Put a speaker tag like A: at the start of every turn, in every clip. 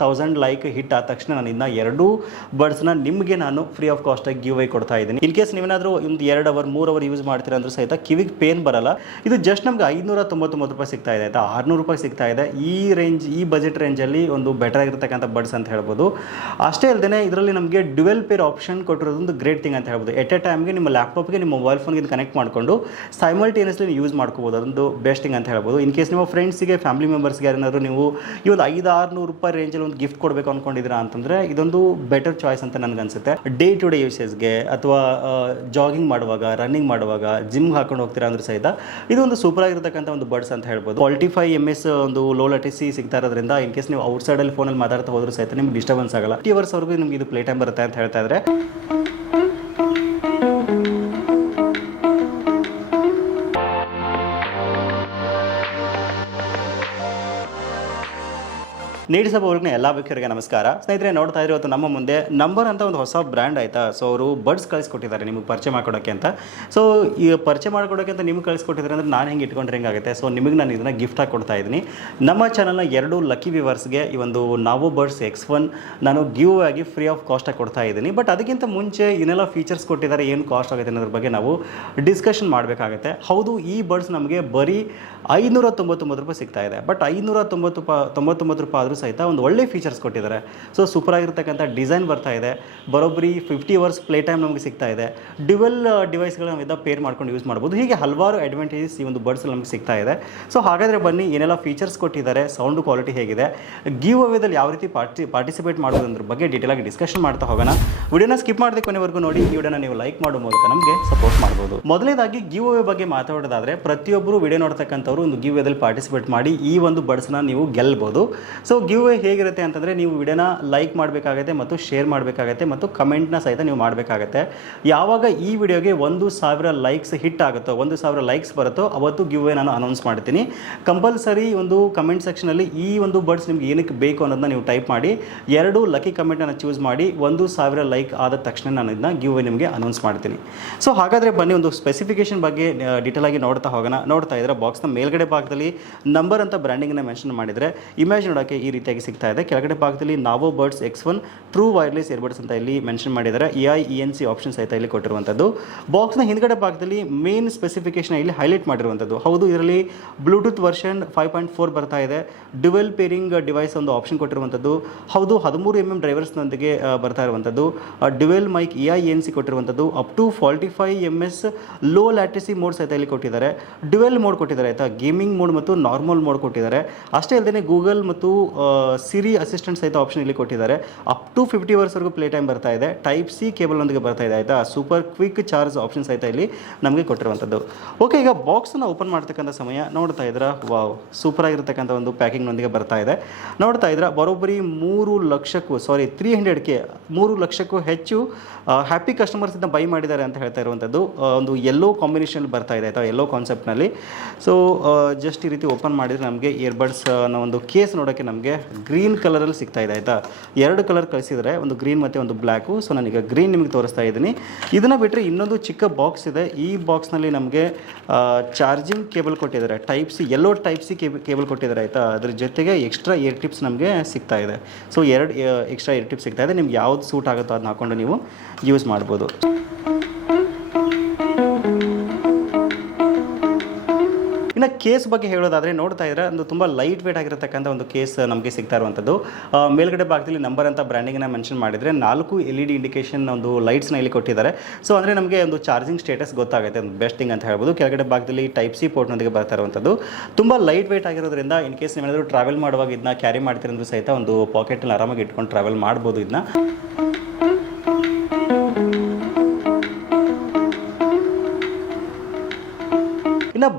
A: Thousand like hit ಆದ ತಕ್ಷಣ ನಾನು ಇನ್ನ ಎರಡು ಬರ್ಡ್ಸ್ನ ನಿಮಗೆ ನಾನು ಫ್ರೀ ಆಫ್ ಕಾಸ್ಟಾಗಿ ಗಿವ್ ಅವೇ ಕೊಡ್ತಾ ಇದ್ದೀನಿ. ಇನ್ ಕೇಸ್ ನೀವೇನಾದರೂ ಒಂದು ಎರಡು ಅವರ್ ಮೂರು ಅವರ್ ಯೂಸ್ ಮಾಡ್ತೀರಾ ಅಂದ್ರೆ ಸಹಿತ ಕಿವಿಗೆ ಪೇನ್ ಬರಲ್ಲ. ಇದು ಜಸ್ಟ್ ನಮ್ಗೆ ಐನೂರ ತೊಂಬತ್ತೊಂಬತ್ತು ರೂಪಾಯಿ ಸಿಗ್ತಾ ಇದೆ ಆಯ್ತಾ? ಆರುನೂರು ರೂಪಾಯಿ ಸಿಗ್ತಾ ಇದೆ. ಈ ರೇಂಜ್ ಈ ಬಜೆಟ್ ರೇಂಜಲ್ಲಿ ಒಂದು ಬೆಟರ್ ಆಗಿರ್ತಕ್ಕಂಥ ಬರ್ಡ್ಸ್ ಅಂತ ಹೇಳ್ಬೋದು. ಅಷ್ಟೇ ಅಲ್ಲದೆ ಇದರಲ್ಲಿ ನಮಗೆ ಡ್ಯುವೆಲ್ ಪೇರ್ ಆಪ್ಷನ್ ಕೊಟ್ಟಿರೋದೊಂದು ಗ್ರೇಟ್ ಥಿಂಗ್ ಅಂತ ಹೇಳ್ಬೋದು. ಎಟ್ ಎ ಟೈಮ್ಗೆ ನಿಮ್ಮ ಲ್ಯಾಪ್ಟಾಪ್ಗೆ ನಿಮ್ಮ ಮೊಬೈಲ್ ಫೋನ್ಗೆ ಕನೆಕ್ಟ್ ಮಾಡಿಕೊಂಡು ಸೈಮಲ್ಟೇನಿಯಸ್ಲಿ ಯೂಸ್ ಮಾಡ್ಕೋಬೋದು. ಅದೊಂದು ಬೆಸ್ಟ್ ಥಿಂಗ್ ಅಂತ ಹೇಳ್ಬೋದು. ಇನ್ ಕೇಸ್ ನಿಮ್ಮ ಫ್ರೆಂಡ್ಸ್ಗೆ ಫ್ಯಾಮಿಲಿ ಮೆಂಬರ್ಸ್ಗೆ ಯಾರೇನಾದ್ರು ನೀವು ಈ ಒಂದು ಐದು ಆರುನೂರು ರೂಪಾಯಿ ರೇಂಜಲ್ಲಿ ಒಂದು ಗಿಫ್ಟ್ ಕೊಡಬೇಕು ಅಂದ್ಕೊಂಡಿದ್ದೀರಾ ಅಂತಂದ್ರೆ ಇದೊಂದು ಬೆಟರ್ ಚಾಯ್ಸ್ ಅಂತ ನನಗನ್ಸುತ್ತೆ ಡೇ ಟು ಡೇ ಯೂಸೇಜ್ಗೆ ಅಥವಾ ಜಾಗಿಂಗ್ ಮಾಡುವಾಗ ರನ್ನಿಂಗ್ ಮಾಡುವಾಗ ಜಿಮ್ ಹಾಕೊಂಡು ಹೋಗ್ತೀರಾ ಅಂದ್ರೆ ಸಹಿತ ಇದು ಒಂದು ಸೂಪರ್ ಆಗಿರತಕ್ಕಂಥ ಒಂದು ಬರ್ಡ್ಸ್ ಅಂತ ಹೇಳ್ಬೋದು. ಫಾರ್ಟಿ ಫೈವ್ ಎಂ ಎಸ್ ಒಂದು ಲೋ ಲಟಿಸಿ ಸಿಗ್ತಾ ಇರೋದ್ರಿಂದ ಇನ್ ಕೇಸ್ ನೀವು ಅಲ್ಲಿ ಫೋನ್ ಫೋನಲ್ಲಿ ಮಾತಾಡ್ತಾ ಹೋದ್ರೂ ಸಹಿತ ನಿಮ್ಗೆ ಡಿಸ್ಟರ್ಬೆನ್ಸ್ ಆಗಲ್ಲ. ಟಿ ಅವರ್ಸ್ವರೆಗೂ ನಿಮ್ಗೆ ಇದು ಪ್ಲೇ ಟೈಮ್ ಬರುತ್ತೆ ಅಂತ ಹೇಳ್ತಾ ಇದ್ರೆ. ನೀಡಿಸಬಹುರ್ಗಿನ ಎಲ್ಲ ವೀಕ್ಷಕರಿಗೆ ನಮಸ್ಕಾರ. ಸ್ನೇಹಿತರೆ, ನೋಡ್ತಾ ಇರೋ ಇವತ್ತು ನಮ್ಮ ಮುಂದೆ ನಂಬರ್ ಅಂತ ಒಂದು ಹೊಸ ಬ್ರ್ಯಾಂಡ್ ಆಯ್ತಾ? ಸೊ ಅವರು ಬರ್ಡ್ಸ್ ಕಳಿಸ್ಕೊಟ್ಟಿದ್ದಾರೆ ನಿಮಗೆ ಪರಿಚಯ ಮಾಡ್ಕೊಡೋಕ್ಕೆ ಅಂತ. ಸೊ ಈ ಪರಿಚಯ ಮಾಡ್ಕೊಡೋಕೆ ಅಂತ ನಿಮ್ಗೆ ಕಳಿಸ್ಕೊಟ್ಟಿದ್ದಾರೆ ಅಂದ್ರೆ ನಾನು ಹೆಂಗೆ ಇಟ್ಕೊಂಡ್ರೆ ಹೆಂಗಾಗುತ್ತೆ ಸೊ ನಿಮಗೆ ನಾನು ಇದನ್ನು ಗಿಫ್ಟ್ ಆಗಿ ಕೊಡ್ತಾ ಇದ್ದೀನಿ. ನಮ್ಮ ಚಾನಲ್ನ ಎರಡು ಲಕ್ಕಿ ವ್ಯೂವರ್ಸ್ಗೆ ಈ ಒಂದು ನಾವು ಬರ್ಡ್ಸ್ ಎಕ್ಸ್ ಒನ್ ನಾನು ಗಿವ್ ಆಗಿ ಫ್ರೀ ಆಫ್ ಕಾಸ್ಟಾಗಿ ಕೊಡ್ತಾ ಇದ್ದೀನಿ. ಬಟ್ ಅದಕ್ಕಿಂತ ಮುಂಚೆ ಏನೆಲ್ಲ ಫೀಚರ್ಸ್ ಕೊಟ್ಟಿದ್ದಾರೆ, ಏನು ಕಾಸ್ಟ್ ಆಗುತ್ತೆ ಅನ್ನೋದ್ರ ಬಗ್ಗೆ ನಾವು ಡಿಸ್ಕಷನ್ ಮಾಡಬೇಕಾಗುತ್ತೆ. ಹೌದು, ಈ ಬರ್ಡ್ಸ್ ನಮಗೆ ಬರೀ ಐನೂರ ತೊಂಬತ್ತೊಂಬತ್ತು ರೂಪಾಯಿ ಸಿಗ್ತಾ ಇದೆ. ಬಟ್ ಐನೂರ ತೊಂಬತ್ತು ತೊಂಬತ್ತೊಂಬತ್ತು ರೂಪಾಯಿ ಆದರೂ ಸಹಿತ ಒಂದು ಒಳ್ಳೆ ಫೀಚರ್ಸ್ ಕೊಟ್ಟಿದ್ದಾರೆ. ಸೊ ಸೂಪರ್ ಆಗಿರ್ತಕ್ಕಂಥ ಡಿಸೈನ್ ಬರ್ತಾ ಇದೆ. ಬರೋಬ್ಬರಿ ಫಿಫ್ಟಿ ಅವರ್ಸ್ ಪ್ಲೇ ಟೈಮ್ ನಮಗೆ ಸಿಗ್ತಾ ಇದೆ. ಡ್ಯುವೆಲ್ ಡಿವೈಸ್ಗಳು ಇದ್ದ ಪೇರ್ ಮಾಡ್ಕೊಂಡು ಯೂಸ್ ಮಾಡ್ಬೋದು. ಹೀಗೆ ಹಲವಾರು ಅಡ್ವಾಂಟೇಜಸ್ ಈ ಒಂದು ಬಡ್ಸ್ ನಮಗೆ ಸಿಗ್ತಾ ಇದೆ. ಸೊ ಹಾಗಾದರೆ ಬನ್ನಿ, ಏನೆಲ್ಲ ಫೀಚರ್ಸ್ ಕೊಟ್ಟಿದ್ದಾರೆ ಸೌಂಡ್ ಕ್ವಾಲಿಟಿ ಹೇಗಿದೆ ಗಿವ್ ಅವೇದಲ್ಲಿ ಯಾವ ರೀತಿ ಪಾರ್ಟಿ ಪಾರ್ಟಿಸಿಪೇಟ್ ಮಾಡೋದ್ರ ಬಗ್ಗೆ ಡೀಟೇಲ್ ಆಗಿ ಡಿಸ್ಕಷನ್ ಮಾಡ್ತಾ ಹೋಗೋಣ. ವಿಡಿಯೋನ ಸ್ಕಿಪ್ ಮಾಡದೆ ಕೊನೆವರೆಗೂ ನೋಡಿ, ಈ ವಿಡಿಯೋನ ನೀವು ಲೈಕ್ ಮಾಡೋ ಮೂಲಕ ನಮಗೆ ಸಪೋರ್ಟ್ ಮಾಡ್ಬೋದು. ಮೊದಲನೇದಾಗಿ ಗಿವ್ ಅವೇ ಬಗ್ಗೆ ಮಾತಾಡೋದಾದ್ರೆ ಪ್ರತಿಯೊಬ್ಬರು ವಿಡಿಯೋ ನೋಡ್ತಕ್ಕಂಥವ್ರು ಒಂದು ಗಿವ್ ಅವೇದಲ್ಲಿ ಪಾರ್ಟಿಸಿಪೇಟ್ ಮಾಡಿ ಈ ಒಂದು ಬರ್ಡ್ಸ್ನ ನೀವು ಗೆಲ್ಲಬಹುದು ಸೊ ಗಿವ್ ವೇ ಹೇಗಿರುತ್ತೆ ಅಂತಂದರೆ ನೀವು ವಿಡಿಯೋನ ಲೈಕ್ ಮಾಡಬೇಕಾಗತ್ತೆ ಮತ್ತು ಶೇರ್ ಮಾಡಬೇಕಾಗತ್ತೆ ಮತ್ತು ಕಮೆಂಟ್ನ ಸಹಿತ ನೀವು ಮಾಡಬೇಕಾಗತ್ತೆ. ಯಾವಾಗ ಈ ವಿಡಿಯೋಗೆ ಒಂದು ಸಾವಿರ ಲೈಕ್ಸ್ ಹಿಟ್ ಆಗುತ್ತೋ, ಒಂದು ಸಾವಿರ ಲೈಕ್ಸ್ ಬರುತ್ತೋ ಅವತ್ತು ಗಿವ್ ವೇ ನಾನು ಅನೌನ್ಸ್ ಮಾಡ್ತೀನಿ. ಕಂಪಲ್ಸರಿ ಒಂದು ಕಮೆಂಟ್ ಸೆಕ್ಷನಲ್ಲಿ ಈ ಒಂದು ಬರ್ಡ್ಸ್ ನಿಮ್ಗೆ ಏನಕ್ಕೆ ಬೇಕು ಅನ್ನೋದನ್ನ ನೀವು ಟೈಪ್ ಮಾಡಿ. ಎರಡು ಲಕ್ಕಿ ಕಮೆಂಟನ್ನು ಚೂಸ್ ಮಾಡಿ, ಒಂದು ಸಾವಿರ ಲೈಕ್ ಆದ ತಕ್ಷಣ ನಾನು ಇದನ್ನ ಗಿವ್ ವೇ ನಿಮಗೆ ಅನೌನ್ಸ್ ಮಾಡ್ತೀನಿ. ಸೊ ಹಾಗಾದರೆ ಬನ್ನಿ ಒಂದು ಸ್ಪೆಸಿಫಿಕೇಶನ್ ಬಗ್ಗೆ ಡೀಟೇಲ್ ಆಗಿ ನೋಡ್ತಾ ಹೋಗೋಣ. ನೋಡ್ತಾ ಇದ್ರೆ ಬಾಕ್ಸ್ನ ಮೇಲ್ಗಡೆ ಭಾಗದಲ್ಲಿ ನಂಬರ್ ಅಂತ ಬ್ರ್ಯಾಂಡಿಂಗ್ನ ಮೆನ್ಷನ್ ಮಾಡಿದರೆ ಇಮೇಜ್ ನೋಡೋಕ್ಕೆ ಈ ರೀತಿಯಾಗಿ ಸಿಗ್ತಾ ಇದೆ. ಕೆಳಗಡೆ ಭಾಗದಲ್ಲಿ ನಾವೋ birds X one true wireless earbuds ಅಂತ ಇಲ್ಲಿ ಮೆನ್ಷನ್ ಮಾಡಿದ್ದಾರೆ. E I E N C option ಸಹಿತ ಇಲ್ಲಿ ಕೊಟ್ಟಿರುವಂಥದ್ದು ಬಾಕ್ಸ್ನ ಹಿಂದ್ಗಡೆ ಭಾಗದಲ್ಲಿ ಮೇನ್ ಸ್ಪೆಸಿಫಿಕೇಶನ್ ಇಲ್ಲಿ ಹೈಲೈಟ್ ಮಾಡಿರುವಂಥದ್ದು ಹೌದು, ಇದರಲ್ಲಿ Bluetooth version five point four ಬರ್ತಾ ಇದೆ. ಡ್ಯುವೆಲ್ ಪೇರಿಂಗ್ ಡಿವೈಸ್ ಒಂದು ಆಪ್ಷನ್ ಕೊಟ್ಟಿರುವಂಥದ್ದು ಹೌದು, ಹದಿಮೂರು ಎಂ ಎಂ ಡ್ರೈವರ್ಸ್ನೊಂದಿಗೆ ಬರ್ತಾ ಇರುವಂಥದ್ದು dual mic E I N C ಕೊಟ್ಟಿರುವಂಥದ್ದು up to forty five M S low latency mode ಸಹಿತ ಇಲ್ಲಿ ಕೊಟ್ಟಿದ್ದಾರೆ. ಡ್ಯುವೆಲ್ ಮೋಡ್ ಕೊಟ್ಟಿದ್ದಾರೆ, ಆಯಿತಾ? ಗೇಮಿಂಗ್ ಮೋಡ್ ಮತ್ತು ನಾರ್ಮಲ್ ಮೋಡ್ ಕೊಟ್ಟಿದ್ದಾರೆ. ಅಷ್ಟೇ ಅಲ್ಲದೆ ಗೂಗಲ್ ಮತ್ತು ಸಿರಿ ಅಸಿಸ್ಟೆಂಟ್ ಸಹಿತ ಆಪ್ಷನ್ ಇಲ್ಲಿ ಕೊಟ್ಟಿದ್ದಾರೆ. ಅಪ್ ಟು ಫಿಫ್ಟಿ ಅವರ್ಸ್ವರೆಗೂ ಪ್ಲೇ ಟೈಮ್ ಬರ್ತಾ ಇದೆ. ಟೈಪ್ ಸಿ ಕೇಬಲ್ ಒಂದಿಗೆ ಬರ್ತಾ ಇದೆ, ಆಯಿತಾ? ಸೂಪರ್ ಕ್ವಿಕ್ ಚಾರ್ಜ್ ಆಪ್ಷನ್ ಸಹಿತ ಇಲ್ಲಿ ನಮಗೆ ಕೊಟ್ಟಿರುವಂಥದ್ದು. ಓಕೆ ಈಗ ಬಾಕ್ಸನ್ನು ಓಪನ್ ಮಾಡ್ತಕ್ಕಂಥ ಸಮಯ ನೋಡ್ತಾ ಇದ್ರ? ವಾವ್ ಸೂಪರ್ ಆಗಿರ್ತಕ್ಕಂಥ ಒಂದು ಪ್ಯಾಕಿಂಗ್ನೊಂದಿಗೆ ಬರ್ತಾ ಇದೆ. ನೋಡ್ತಾ ಇದ್ರ? ಬರೋಬ್ಬರಿ ಮೂರು ಲಕ್ಷಕ್ಕೂ ಸಾರಿ ತ್ರೀ ಹಂಡ್ರೆಡ್ಗೆ ಮೂರು ಲಕ್ಷಕ್ಕೂ ಹೆಚ್ಚು ಹ್ಯಾಪಿ ಕಸ್ಟಮರ್ಸ್ ಇಂದ ಬೈ ಮಾಡಿದ್ದಾರೆ ಅಂತ ಹೇಳ್ತಾ ಇರುವಂಥದ್ದು ಒಂದು ಎಲ್ಲೋ ಕಾಂಬಿನೇಷನ್ ಬರ್ತಾ ಇದೆ, ಆಯಿತಾ? ಎಲ್ಲೋ ಕಾನ್ಸೆಪ್ಟ್ನಲ್ಲಿ ಸೊ ಜಸ್ಟ್ ಈ ರೀತಿ ಓಪನ್ ಮಾಡಿದರೆ ನಮಗೆ ಇಯರ್ಬಡ್ಸ್ ಅನ್ನೋ ಒಂದು ಕೇಸ್ ನೋಡೋಕ್ಕೆ ನಮಗೆ ಗ್ರೀನ್ ಕಲರಲ್ಲಿ ಸಿಗ್ತಾ ಇದೆ, ಆಯಿತಾ? ಎರಡು ಕಲರ್ ಕಳಿಸಿದರೆ ಒಂದು ಗ್ರೀನ್ ಮತ್ತು ಒಂದು ಬ್ಲ್ಯಾಕು. ಸೊ ನಾನೀಗ ಗ್ರೀನ್ ನಿಮಗೆ ತೋರಿಸ್ತಾ ಇದ್ದೀನಿ. ಇದನ್ನು ಬಿಟ್ಟರೆ ಇನ್ನೊಂದು ಚಿಕ್ಕ ಬಾಕ್ಸ್ ಇದೆ. ಈ ಬಾಕ್ಸ್ನಲ್ಲಿ ನಮಗೆ ಚಾರ್ಜಿಂಗ್ ಕೇಬಲ್ ಕೊಟ್ಟಿದ್ದಾರೆ. ಟೈಪ್ ಸಿ ಎಲ್ಲೋ ಟೈಪ್ ಸಿ ಕೇಬಲ್ ಕೊಟ್ಟಿದ್ದಾರೆ, ಆಯಿತಾ? ಅದ್ರ ಜೊತೆಗೆ ಎಕ್ಸ್ಟ್ರಾ ಏರ್ ಟಿಪ್ಸ್ ನಮಗೆ ಸಿಗ್ತಾ ಇದೆ. ಸೊ ಎರಡು ಎಕ್ಸ್ಟ್ರಾ ಏರ್ ಟಿಪ್ಸ್ ಸಿಗ್ತಾ ಇದೆ. ನಿಮ್ಗೆ ಯಾವ್ದು ಸೂಟ್ ಆಗುತ್ತೋ ಅದನ್ನ ಹಾಕೊಂಡು ನೀವು ಯೂಸ್ ಮಾಡ್ಬೋದು. ಕೇಸ್ ಬಗ್ಗೆ ಹೇಳೋದಾದರೆ ನೋಡ್ತಾ ಇದ್ರೆ ಒಂದು ತುಂಬ ಲೈಟ್ ವೇಟ್ ಆಗಿರತಕ್ಕಂಥ ಒಂದು ಕೇಸ್ ನಮಗೆ ಸಿಗ್ತಾ ಇರುವಂಥದ್ದು ಮೇಲ್ಗಡೆ ಭಾಗದಲ್ಲಿ ನಂಬರ್ ಅಂತ ಬ್ರ್ಯಾಂಡಿಂಗ್ನ ಮೆನ್ಷನ್ ಮಾಡಿದರೆ ನಾಲ್ಕು ಎಲ್ ಇ ಡಿ ಇಂಡಿಕೇಶನ್ ಒಂದು ಲೈಟ್ಸ್ನ ಇಲ್ಲಿ ಕೊಟ್ಟಿದ್ದಾರೆ. ಸೊ ಅಂದರೆ ನಮಗೆ ಒಂದು ಚಾರ್ಜಿಂಗ್ ಸ್ಟೇಟಸ್ ಗೊತ್ತಾಗುತ್ತೆ, ಒಂದು ಬೆಸ್ಟ್ ಥಿಂಗ್ ಅಂತ ಹೇಳ್ಬೋದು. ಕೆಳಗಡೆ ಭಾಗದಲ್ಲಿ ಟೈಪ್ ಸಿ ಪೋರ್ಟ್ನೊಂದಿಗೆ ಬರ್ತಾ ಇರುವಂಥದ್ದು ತುಂಬ ಲೈಟ್ ವೇಟ್ ಆಗಿರೋದ್ರಿಂದ ಇನ್ ಕೇಸ್ ನೀವೇನಾದರೂ ಟ್ರಾವೆಲ್ ಮಾಡುವಾಗ ಇದನ್ನ ಕ್ಯಾರಿ ಮಾಡ್ತೀರಂದ್ರೂ ಸಹಿತ ಒಂದು ಪಾಕೆಟ್ನಲ್ಲಿ ಆರಾಮಾಗಿ ಇಟ್ಕೊಂಡು ಟ್ರಾವೆಲ್ ಮಾಡ್ಬೋದು ಇದನ್ನ.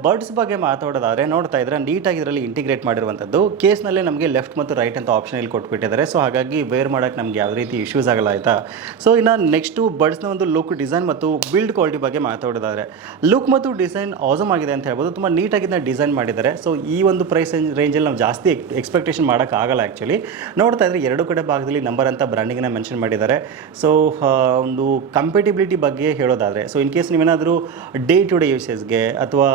A: ಬರ್ಡ್ಸ್ ಬಗ್ಗೆ ಮಾತಾಡೋದಾದರೆ ನೋಡ್ತಾ ಇದ್ರೆ ನೀಟಾಗಿ ಇದರಲ್ಲಿ ಇಂಟಿಗ್ರೇಟ್ ಮಾಡಿರುವಂಥದ್ದು. ಕೇಸ್ನಲ್ಲೇ ನಮಗೆ ಲೆಫ್ಟ್ ಮತ್ತು ರೈಟ್ ಅಂತ ಆಪ್ಷನ್ ಇಲ್ಲಿ ಕೊಟ್ಬಿಟ್ಟಿದ್ದಾರೆ. ಸೊ ಹಾಗಾಗಿ ವೇರ್ ಮಾಡೋಕ್ಕೆ ನಮ್ಗೆ ಯಾವ ರೀತಿ ಇಶ್ಯೂಸ್ ಆಗಲ್ಲ ಆಯಿತಾ? ಸೊ ಇನ್ನು ನೆಕ್ಸ್ಟು ಬರ್ಡ್ಸ್ನ ಒಂದು ಲುಕ್ ಡಿಸೈನ್ ಮತ್ತು ಬಿಲ್ಡ್ ಕ್ವಾಲಿಟಿ ಬಗ್ಗೆ ಮಾತಾಡೋದಾದರೆ. ಲುಕ್ ಮತ್ತು ಡಿಸೈನ್ ಆಸಮ್ ಆಗಿದೆ ಅಂತ ಹೇಳ್ಬೋದು. ತುಂಬ ನೀಟಾಗಿ ಇದನ್ನ ಡಿಸೈನ್ ಮಾಡಿದ್ದಾರೆ. ಸೊ ಈ ಒಂದು ಪ್ರೈಸ್ ರೇಂಜಲ್ಲಿ ನಾವು ಜಾಸ್ತಿ ಎಕ್ಸ್ಪೆಕ್ಟೇಷನ್ ಮಾಡೋಕ್ಕಾಗಲ್ಲ ಆ್ಯಕ್ಚುಲಿ ನೋಡ್ತಾ ಇದ್ರೆ ಎರಡು ಕಡೆ ಭಾಗದಲ್ಲಿ ನಂಬರ್ ಅಂತ ಬ್ರ್ಯಾಂಡಿಂಗ್ನ ಮೆನ್ಷನ್ ಮಾಡಿದ್ದಾರೆ. ಸೊ ಒಂದು ಕಂಪೆಟಿಬಿಲಿಟಿ ಬಗ್ಗೆ ಹೇಳೋದಾದರೆ. ಸೊ ಇನ್ ಕೇಸ್ ನೀವೇನಾದರೂ ಡೇ ಟು ಡೇ ಯೂಸೇಸ್ಗೆ ಅಥವಾ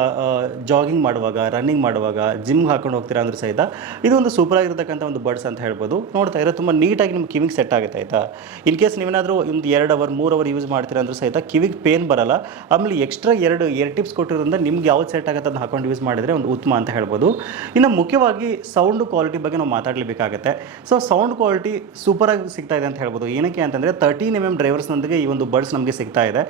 A: ಜಾಗಿಂಗ್ ಮಾಡುವಾಗ ರನ್ನಿಂಗ್ ಮಾಡುವಾಗ ಜಿಮ್ ಹಾಕೊಂಡು ಹೋಗ್ತೀರಾ ಅಂದ್ರೆ ಸಹಿತ ಇದು ಒಂದು ಸೂಪರ್ ಆಗಿರತಕ್ಕಂಥ ಒಂದು ಬರ್ಡ್ಸ್ ಅಂತ ಹೇಳ್ಬೋದು. ನೋಡ್ತಾ ಇರೋ ತುಂಬ ನೀಟಾಗಿ ನಿಮ್ಮ ಕಿವಿಗೆ ಸೆಟ್ ಆಗುತ್ತೆ ಆಯಿತಾ? ಇನ್ ಕೇಸ್ ನೀವೇನಾದರೂ ಒಂದು ಎರಡು ಅವರ್ ಮೂರು ಅವರ್ ಯೂಸ್ ಮಾಡ್ತೀರಾ ಅಂದ್ರೆ ಸಹಿತ ಕಿವಿಗೆ ಪೇನ್ ಬರಲ್ಲ. ಆಮೇಲೆ ಎಕ್ಸ್ಟ್ರಾ ಎರಡು ಇಯರ್ ಟಿಪ್ಸ್ ಕೊಟ್ಟಿರೋದ್ರಿಂದ ನಿಮ್ಗೆ ಯಾವ್ದು ಸೆಟ್ ಆಗುತ್ತೆ ಅದನ್ನ ಹಾಕೊಂಡು ಯೂಸ್ ಮಾಡಿದರೆ ಒಂದು ಉತ್ತಮ ಅಂತ ಹೇಳ್ಬೋದು. ಇನ್ನು ಮುಖ್ಯವಾಗಿ ಸೌಂಡ್ ಕ್ವಾಲಿಟಿ ಬಗ್ಗೆ ನಾವು ಮಾತಾಡಲೇಬೇಕಾಗುತ್ತೆ. ಸೊ ಸೌಂಡ್ ಕ್ವಾಲಿಟಿ ಸೂಪರ್ ಆಗಿ ಸಿಗ್ತಾ ಇದೆ ಅಂತ ಹೇಳ್ಬೋದು. ಏನಕ್ಕೆ ಅಂತಂದರೆ ತರ್ಟೀನ್ ಎಂ ಎಂ ಡ್ರೈವರ್ಸ್ನೊಂದಿಗೆ ಈ ಒಂದು ಬರ್ಡ್ಸ್ ನಮಗೆ ಸಿಗ್ತಾ ಇದೆ.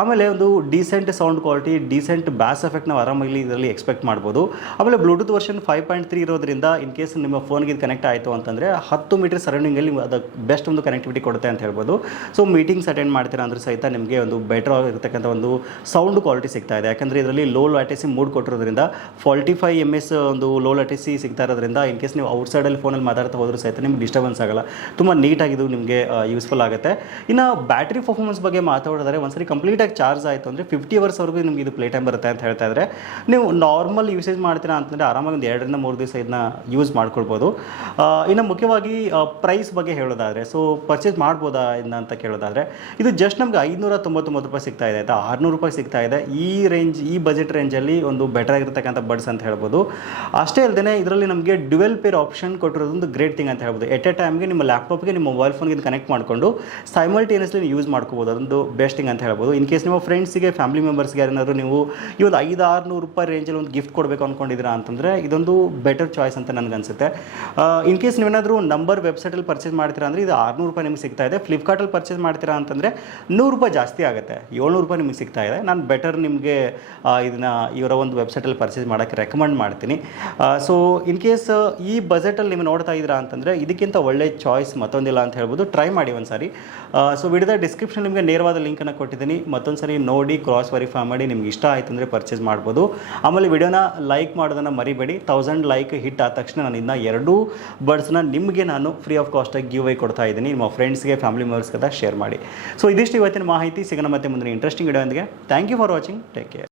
A: ಆಮೇಲೆ ಒಂದು decent sound quality decent bass effect ನಾವು ಆರಾಮಾಗಿ ಇದರಲ್ಲಿ ಎಕ್ಸ್ಪೆಕ್ಟ್ ಮಾಡ್ಬೋದು. ಆಮೇಲೆ Bluetooth version five point three ಇರೋದ್ರಿಂದ ಇನ್ ಕೇಸ್ ನಿಮ್ಮ ಫೋನ್ಗೆ ಇದು ಕನೆಕ್ಟ್ ಆಯಿತು ಅಂತಂದರೆ ಹತ್ತು ಮೀಟರ್ ಸರೌಂಡಿಂಗಲ್ಲಿ ಅದು ಬೆಸ್ಟ್ ಒಂದು ಕನೆಕ್ಟಿವಿಟಿ ಕೊಡುತ್ತೆ ಅಂತ ಹೇಳ್ಬೋದು. ಸೊ ಮೀಟಿಂಗ್ಸ್ ಅಟೆಂಡ್ ಮಾಡ್ತೀರಾ ಅಂದರೆ ಸಹಿತ ನಿಮಗೆ ಒಂದು ಬೆಟರ್ ಆಗಿರ್ತಕ್ಕಂಥ ಒಂದು ಸೌಂಡ್ ಕ್ವಾಲಿಟಿ ಸಿಗ್ತಾ ಇದೆ. ಯಾಕಂದರೆ ಇದರಲ್ಲಿ ಲೋ ಲ್ಯಾಟೆಸಿ ಮೂಡ್ ಕೊಟ್ಟಿರೋದ್ರಿಂದ ಫಾರ್ಟಿ ಫೈವ್ ಎಂ ಎಸ್ ಒಂದು ಲೋ ಲ್ಯಾಟೆಸಿ ಸಿಗ್ತಾ ಇರೋದ್ರಿಂದ ಇನ್ ಕೇಸ್ ನೀವು ಔಟ್ಸೈಡಲ್ಲಿ ಫೋನಲ್ಲಿ ಮಾತಾಡ್ತಾ ಹೋದರೂ ಸಹಿತ ನಿಮ್ಗೆ ಡಿಸ್ಟರ್ಬೆನ್ಸ್ ಆಗಲ್ಲ. ತುಂಬ ನೀಟಾಗಿ ಇದು ನಿಮಗೆ ಯೂಸ್ಫುಲ್ ಆಗುತ್ತೆ. ಇನ್ನು ಬ್ಯಾಟ್ರಿ ಪರ್ಫಾರ್ಮೆನ್ಸ್ ಬಗ್ಗೆ ಮಾತಾಡಿದ್ರೆ ಒಂದ್ಸರಿ ಕಂಪ್ಲೀಟಾಗಿ ಚಾರ್ಜ್ ಆಯಿತು ಅಂದರೆ ಫಿಫ್ಟಿ ಅವರ್ಸ್ವರೆಗೂ ನಿಮಗೆ ಇದು ಪ್ಲೇ ಟೈಮ್ ಬರುತ್ತೆ ಅಂತ ಹೇಳ್ತಾ ಇದ್ದಾರೆ ನೀವು ನಾರ್ಮಲ್ ಯೂಸೇಜ್ ಮಾಡ್ತೀರಾ ಅಂತಂದರೆ ಆರಾಮಾಗಿ ಒಂದು ಎರಡರಿಂದ ಮೂರು ದಿವಸ ಇದನ್ನ ಯೂಸ್ ಮಾಡ್ಕೊಳ್ಬೋದು. ಇನ್ನು ಮುಖ್ಯವಾಗಿ ಪ್ರೈಸ್ ಬಗ್ಗೆ ಹೇಳೋದಾದರೆ ಸೊ ಪರ್ಚೇಸ್ ಮಾಡ್ಬೋದಾ ಇದನ್ನ ಅಂತ ಕೇಳೋದಾದರೆ, ಇದು ಜಸ್ಟ್ ನಮ್ಗೆ ಐನೂರ ತೊಂಬತ್ತೊಂಬತ್ತು ರೂಪಾಯಿ ಸಿಗ್ತಾ ಇದೆ ಆಯಿತಾ ಆರುನೂರು ರೂಪಾಯಿ ಸಿಗ್ತಾ ಇದೆ. ಈ ರೇಂಜ್ ಈ ಬಜೆಟ್ ರೇಂಜಲ್ಲಿ ಒಂದು ಬೆಟರ್ ಆಗಿರ್ತಕ್ಕಂಥ ಬಡ್ಸ್ ಅಂತ ಹೇಳ್ಬೋದು. ಅಷ್ಟೇ ಅಲ್ಲದೆ ಇದರಲ್ಲಿ ನಮಗೆ ಡ್ಯುವೆಲ್ ಪೇರ್ ಆಪ್ಷನ್ ಕೊಟ್ಟಿರೋದೊಂದು ಗ್ರೇಟ್ ಥಿಂಗ್ ಅಂತ ಹೇಳ್ಬೋದು. ಎಟ್ ಎ ಟೈಮ್ಗೆ ನಿಮ್ಮ ಲ್ಯಾಪ್ಟಾಪ್ಗೆ ನಿಮ್ಮ ಮೊಬೈಲ್ ಫೋನ್ಗೆ ಕನೆಕ್ಟ್ ಮಾಡಿಕೊಂಡು ಸೈಮಲ್ಟೇನಿಯಸ್ಲಿ ಯೂಸ್ ಮಾಡ್ಕೋಬೋದು. ಅದೊಂದು ಬೆಸ್ಟ್ ಥಿಂಗ್ ಅಂತ ಹೇಳ್ಬೋದು. ಇನ್ ಕೇಸ್ ನಿಮ್ಮ ಫ್ರೆಂಡ್ಸ್ಗೆ ಫ್ಯಾಮಿಲಿ ಮೆಂಬರ್ಸ್ಗೆ ಏನಾದರೂ ನೀವು ಈ ಒಂದು ಐದು ಆರುನೂರು ರೂಪಾಯಿ ರೇಂಜಲ್ಲಿ ಒಂದು ಗಿಫ್ಟ್ ಕೊಡಬೇಕು ಅಂದ್ಕೊಂಡಿದ್ದೀರಾ ಅಂತಂದರೆ ಇದೊಂದು ಬೆಟರ್ ಚಾಯ್ಸ್ ಅಂತ ನನಗೆ ಅನಿಸುತ್ತೆ. ಇನ್ ಕೇಸ್ ನೀವೇನಾದರೂ ನಂಬರ್ ವೆಬ್ಸೈಟಲ್ಲಿ ಪರ್ಚೇಸ್ ಮಾಡ್ತೀರಾ ಅಂದರೆ ಇದು ಆರುನೂರು ರೂಪಾಯಿ ನಿಮಗೆ ಸಿಗ್ತಾ ಇದೆ. ಫ್ಲಿಪ್ಕಾರ್ಟಲ್ಲಿ ಪರ್ಚೇಸ್ ಮಾಡ್ತೀರಾ ಅಂತಂದರೆ ನೂರು ರೂಪಾಯಿ ಜಾಸ್ತಿ ಆಗುತ್ತೆ. ಏಳ್ನೂರು ರೂಪಾಯಿ ನಿಮಗೆ ಸಿಗ್ತಾ ಇದೆ. ನಾನು ಬೆಟರ್ ನಿಮಗೆ ಇದನ್ನು ಇವರ ಒಂದು ವೆಬ್ಸೈಟಲ್ಲಿ ಪರ್ಚೇಸ್ ಮಾಡೋಕ್ಕೆ ರೆಕಮೆಂಡ್ ಮಾಡ್ತೀನಿ. ಸೊ ಇನ್ ಕೇಸ್ ಈ ಬಜೆಟಲ್ಲಿ ನೀವು ನೋಡ್ತಾ ಇದ್ದೀರಾ ಅಂತಂದರೆ ಇದಕ್ಕಿಂತ ಒಳ್ಳೆ ಚಾಯ್ಸ್ ಮತ್ತೊಂದಿಲ್ಲ ಅಂತ ಹೇಳ್ಬೋದು. ಟ್ರೈ ಮಾಡಿ ಒಂದು ಸಾರಿ ಸೊ ವಿಡಿಯೋದ ಡಿಸ್ಕ್ರಿಪ್ಷನ್ ನಿಮಗೆ ನೇರವಾದ ಲಿಂಕನ್ನು ಕೊಟ್ಟಿದ್ದೀನಿ. ಮತ್ತೊಂದು ಸರಿ ನೋಡಿ ಕ್ರಾಸ್ ವೆರಿಫೈ ಮಾಡಿ ನಿಮ್ಗೆ ಇಷ್ಟ ಆಯಿತು ಅಂದರೆ ಪರ್ಚೇಸ್ ಮಾಡ್ಬೋದು. ಆಮೇಲೆ ವಿಡಿಯೋನ ಲೈಕ್ ಮಾಡೋದನ್ನು ಮರಿಬೇಡಿ. ತೌಸಂಡ್ ಲೈಕ್ ಹಿಟ್ ಆದ ತಕ್ಷಣ ನಾನು ಇನ್ನು ಎರಡೂ ಬರ್ಡ್ಸ್ನ ನಿಮಗೆ ನಾನು ಫ್ರೀ ಆಫ್ ಕಾಸ್ಟಾಗಿ ಗಿವ್ ವೈ ಕೊಡ್ತಾ ಇದ್ದೀನಿ. ನಿಮ್ಮ ಫ್ರೆಂಡ್ಸ್ಗೆ ಫ್ಯಾಮಿಲಿ ಮೆಂಬರ್ಸ್ಗೆ ಶೇರ್ ಮಾಡಿ. ಸೊ ಇದಿಷ್ಟು ಇವತ್ತಿನ ಮಾಹಿತಿ. ಸಿಗೋಣ ಮತ್ತೆ ಮುಂದಿನ interesting video thank you for watching take care